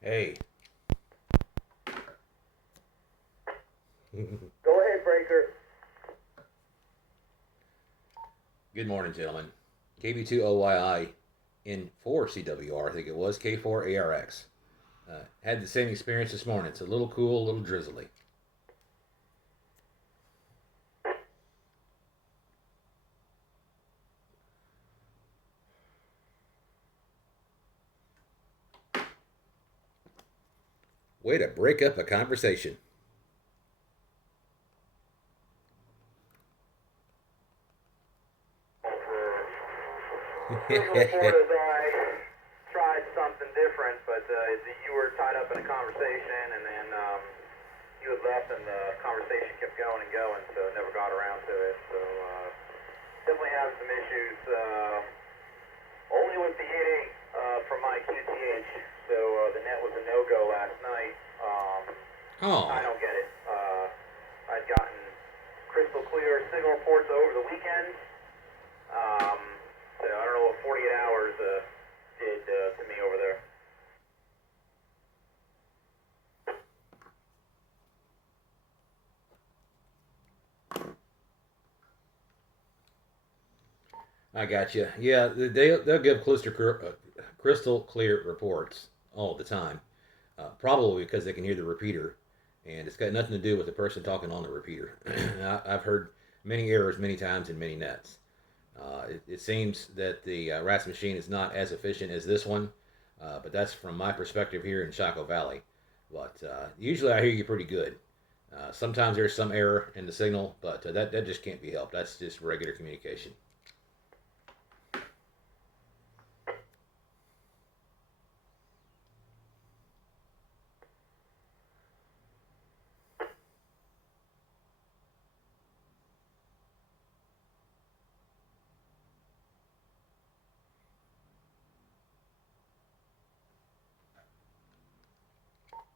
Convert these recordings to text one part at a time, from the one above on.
Hey. Go ahead, Breaker. Good morning, gentlemen. KB2OYI in 4CWR, I think it was, K4ARX. Had the same experience this morning. It's a little cool, a little drizzly. Way to break up a conversation. Signal report as I tried something different, but you were tied up in a conversation, and then you had left, and the conversation kept going and going, so never got around to it. So definitely having some issues. Only with the 8.8 from my QTH, so the net was a no-go last night. I Oh, don't get it. I'd gotten crystal clear signal reports over the weekend. Um, so I don't know what 48 hours did to me over there. I got you. Yeah, they'll give crystal clear reports all the time. Probably because they can hear the repeater, and it's got nothing to do with the person talking on the repeater. I've heard many errors many times in many nets. It seems that the RAS machine is not as efficient as this one, but that's from my perspective here in Chaco Valley. But usually I hear you pretty good. Sometimes there's some error in the signal, but that just can't be helped. That's just regular communication.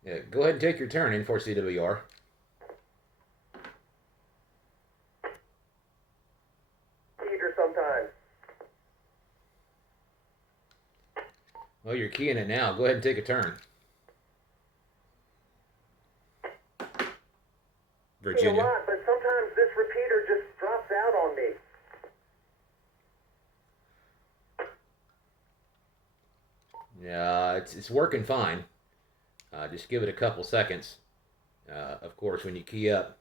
Yeah, go ahead and take your turn in for CWR. Peter sometimes. Well, you're keying it now. Go ahead and take a turn. A Virginia. lot, but sometimes this repeater just drops out on me. Yeah, it's working fine. Just give it a couple seconds. Of course, when you key up,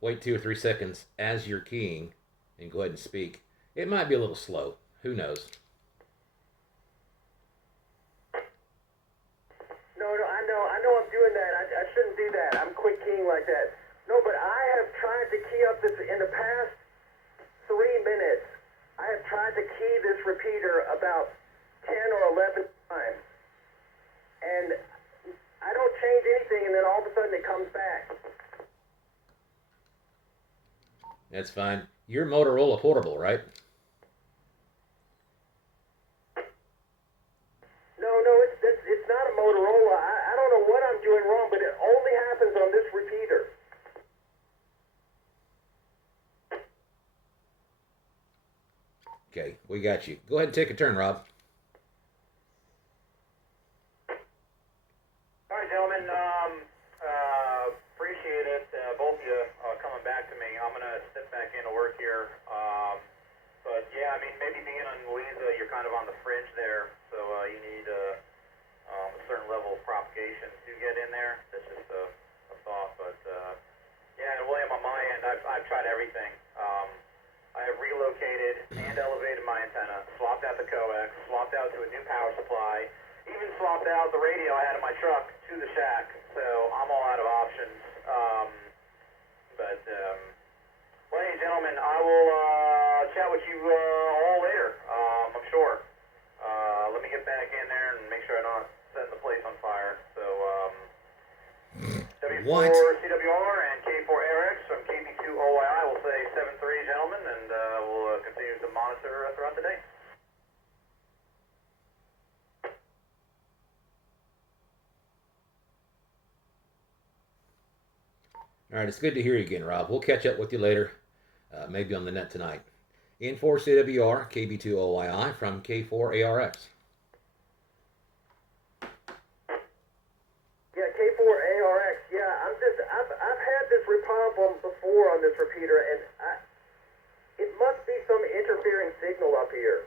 wait 2 or 3 seconds as you're keying and go ahead and speak. It might be a little slow. Who knows? No, I know I'm doing that. I shouldn't do that. I'm quick keying like that. No, but I have tried to key up this in the past 3 minutes. I have tried to key this repeater about 10 or 11 times. And I don't change anything, and then all of a sudden it comes back. That's fine. You're Motorola portable, right? No, it's not a Motorola. I don't know what I'm doing wrong, but it only happens on this repeater. Okay, we got you. Go ahead and take a turn, Rob. All right, gentlemen. Appreciate it. Both of you coming back to me. I'm gonna step back into work here. But yeah, I mean, maybe being on Louisa, you're kind of on the fringe there, so you need a certain level of propagation to get in there. That's just a thought. But yeah, and William, on my end, I've tried everything. I have relocated and elevated my antenna, swapped out the coax, swapped out to a new power supply, even swapped out the radio I had in my truck to the shack. So I'm all out of options. Well, hey, gentlemen, I will chat with you all later, I'm sure. Let me get back in there and make sure I'm not setting the place on fire. So, What? W4CWR and K4ARX from KB2OYI will say 7-3, gentlemen, and we'll continue to monitor throughout the day. All right, it's good to hear you again, Rob. We'll catch up with you later, maybe on the net tonight. In for CWR, KB2OYI from K4ARX. 4 on this repeater, and it must be some interfering signal up here.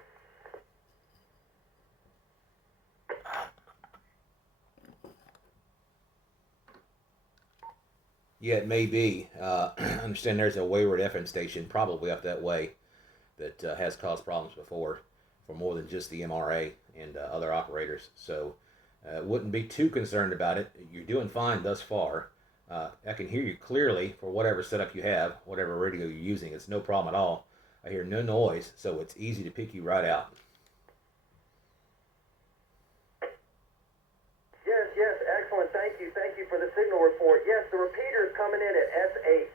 Yeah, it may be. I understand there's a wayward FM station probably up that way that has caused problems before for more than just the MRA and other operators. So wouldn't be too concerned about it. You're doing fine thus far. I can hear you clearly for whatever setup you have, whatever radio you're using. It's no problem at all. I hear no noise, so it's easy to pick you right out. Yes, excellent. Thank you for the signal report. Yes, the repeater is coming in at S8,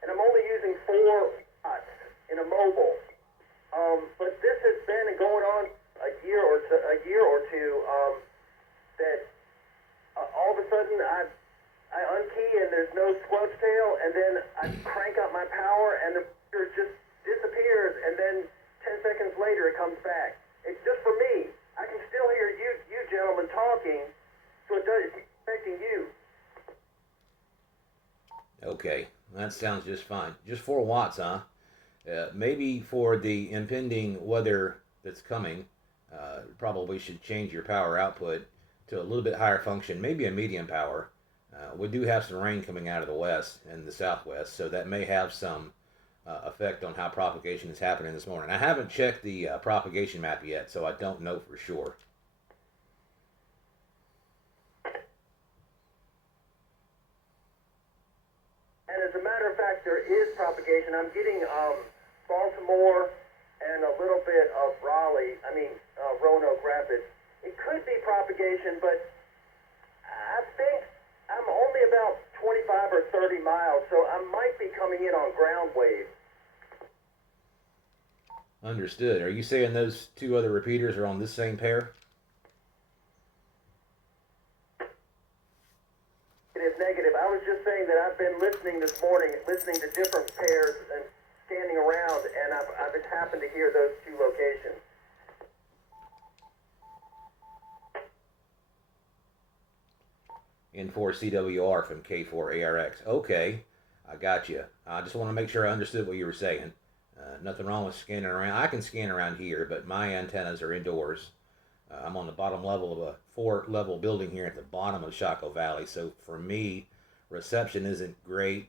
and I'm only using 4 watts in a mobile. But this has been going on a year or two. That all of a sudden I unkey and there's no squelch tail, and then I crank up my power and the repeater just disappears, and then 10 seconds later it comes back. It's just for me. I can still hear you gentlemen talking, so it's affecting you. Okay, that sounds just fine. Just 4 watts, huh? Maybe for the impending weather that's coming, probably should change your power output to a little bit higher function, maybe a medium power. We do have some rain coming out of the west and the southwest, so that may have some effect on how propagation is happening this morning. I haven't checked the propagation map yet, so I don't know for sure. And as a matter of fact, there is propagation. I'm getting Baltimore and a little bit of Roanoke Rapids. It could be propagation, but I think I'm only about 25 or 30 miles, so I might be coming in on ground waves. Understood. Are you saying those 2 other repeaters are on this same pair? Negative. I was just saying that I've been listening this morning, listening to different pairs and standing around, and I've just happened to hear those 2 locations. N4CWR from K4ARX. Okay, I got you. I just want to make sure I understood what you were saying. Nothing wrong with scanning around. I can scan around here, but my antennas are indoors. I'm on the bottom level of a 4-level building here at the bottom of Chaco Valley. So for me, reception isn't great.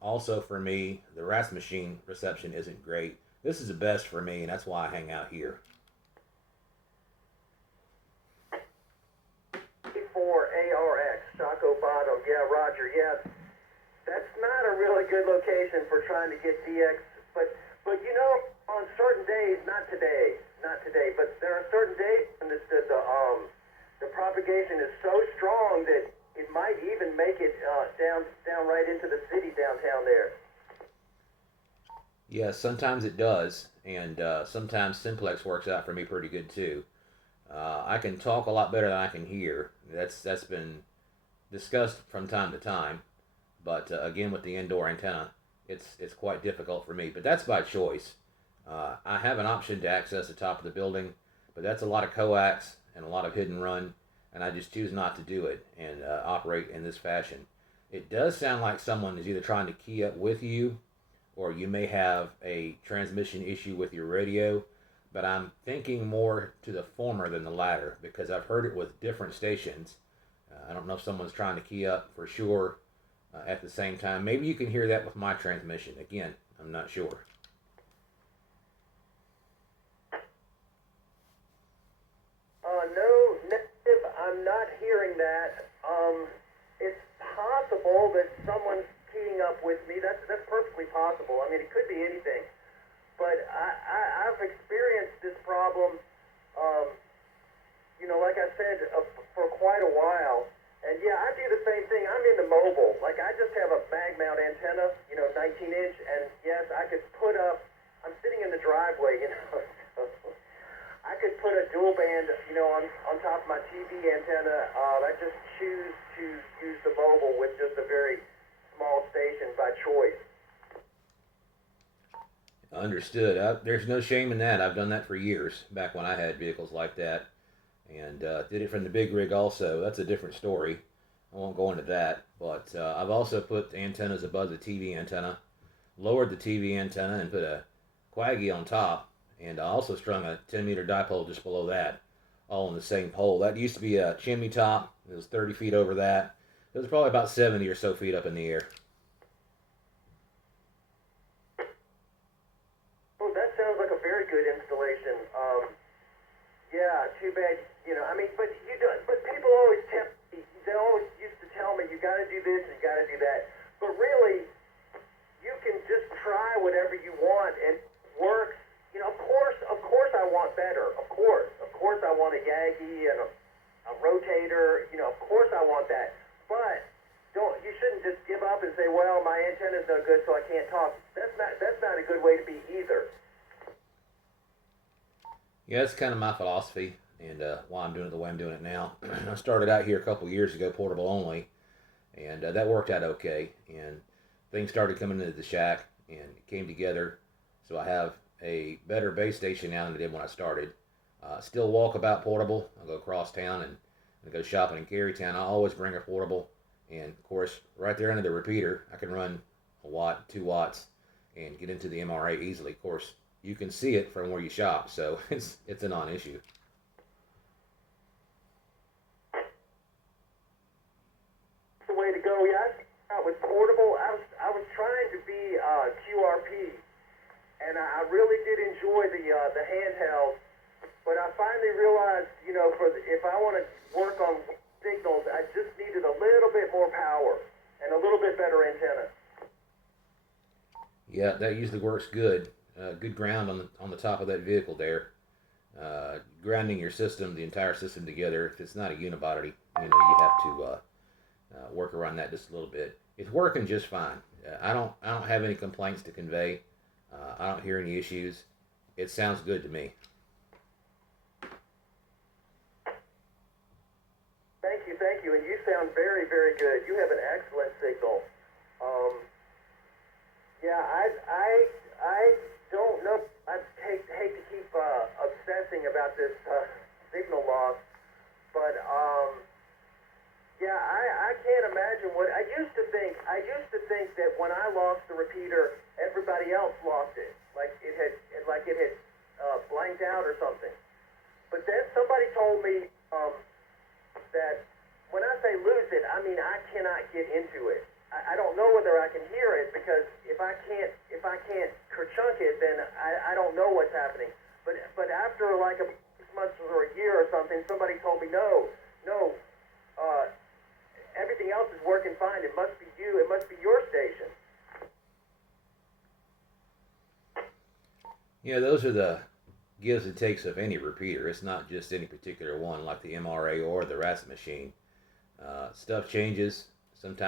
Also for me, the RAS machine reception isn't great. This is the best for me, and that's why I hang out here. K4ARX, Chaco Bottom. Yeah, Roger. Yeah, that's not a really good location for trying to get DX. But you know, on certain days, not today, but there are certain days when the propagation is so strong that it might even make it down right into the city downtown there. Yeah, sometimes it does, and sometimes simplex works out for me pretty good too. I can talk a lot better than I can hear. That's been discussed from time to time, but again with the indoor antenna, it's quite difficult for me. But that's by choice. I have an option to access the top of the building, but that's a lot of coax and a lot of hit and run, and I just choose not to do it and operate in this fashion. It does sound like someone is either trying to key up with you, or you may have a transmission issue with your radio, but I'm thinking more to the former than the latter because I've heard it with different stations. I don't know if someone's trying to key up for sure at the same time. Maybe you can hear that with my transmission. Again, I'm not sure. No, negative. I'm not hearing that. It's possible that someone's keying up with me. That's perfectly possible. I mean, it could be anything. But I've experienced this problem, like I said, for quite a while. And yeah, I do the same thing. I'm into mobile. Like I just have a bag mount antenna, 19-inch, and yes, I could put up. I'm sitting in the driveway, I could put a dual band, on top of my TV antenna. I just choose to use the mobile with just a very small station by choice. Understood. There's no shame in that. I've done that for years, back when I had vehicles like that, and did it from the big rig also. That's a different story. I won't go into that, but I've also put antennas above the TV antenna, lowered the TV antenna, and put a QUAGI on top, and I also strung a 10-meter dipole just below that, all in the same pole. That used to be a chimney top. It was 30 feet over that. It was probably about 70 or so feet up in the air. Oh, that sounds like a very good installation. Yeah, too bad. I mean, but people always they always used to tell me you got to do this and you got to do that. But really, you can just try whatever you want and it works. Of course, I want better. Of course, I want a Yagi and a rotator. Of course, I want that. But you shouldn't just give up and say, well, my antenna's no good, so I can't talk. That's not a good way to be either. Yeah, that's kind of my philosophy and why I'm doing it the way I'm doing it now. I started out here a couple years ago, portable only, and that worked out okay. And things started coming into the shack, and it came together. So I have a better base station now than I did when I started. Still walk about portable. I go across town and go shopping in Carytown. I always bring a portable, and of course, right there under the repeater, I can run a watt, 2 watts, and get into the MRA easily. Of course, you can see it from where you shop, so it's a non-issue. The way to go. Yeah, I started out with portable. I was trying to be QRP, and I really did enjoy the handheld. But I finally realized, if I want to work on signals, I just needed a little bit more power and a little bit better antenna. Yeah, that usually works good. Good ground on the top of that vehicle there. Grounding your system, the entire system together. If it's not a unibody, you have to work around that just a little bit. It's working just fine. I don't have any complaints to convey. I don't hear any issues. It sounds good to me. Thank you, and you sound very, very good. You have an excellent signal. Yeah, I don't know. I hate to keep obsessing about this signal loss, but yeah, I can't imagine what I used to think. I used to think that when I lost the repeater, everybody else lost it, like it had blanked out or something. But then somebody told me that when I say lose it, I mean I cannot get into it. I don't know whether I can hear it because if I can't kerchunk it, then I don't know what's happening. But after like 6 months or a year or something, somebody told me no, everything else is working fine. It must be you. It must be your station. Yeah, those are the gives and takes of any repeater. It's not just any particular one like the MRA or the RAS machine. Stuff changes. Sometimes